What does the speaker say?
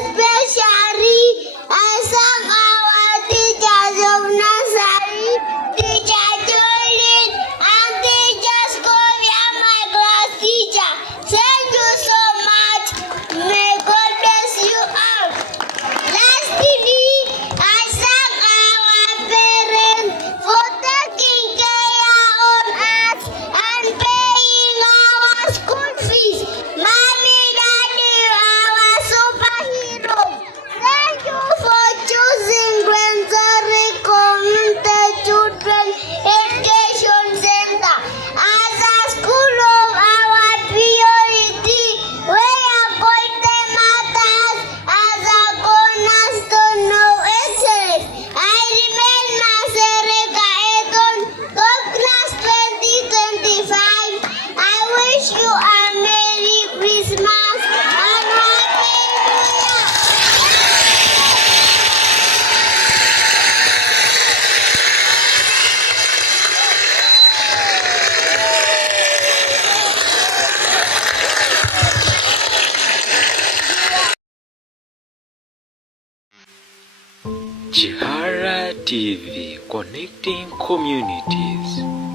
especially I thank our teachers of nursery, teacher Jolene, and teacher Scovia, my class teacher. Thank you so much. May God bless you all. Lastly, I thank our parents for taking care of us and paying our school fees. Mommy, Daddy, our superheroes. Thank you for choosing Granzare Community Children Education Center as a school of our priority. We appoint them as a cornerstone of excellence. I remain Masereka Eton, God class 2025. I wish you a Merry Christmas and Happy New Year. Chihara TV, connecting communities.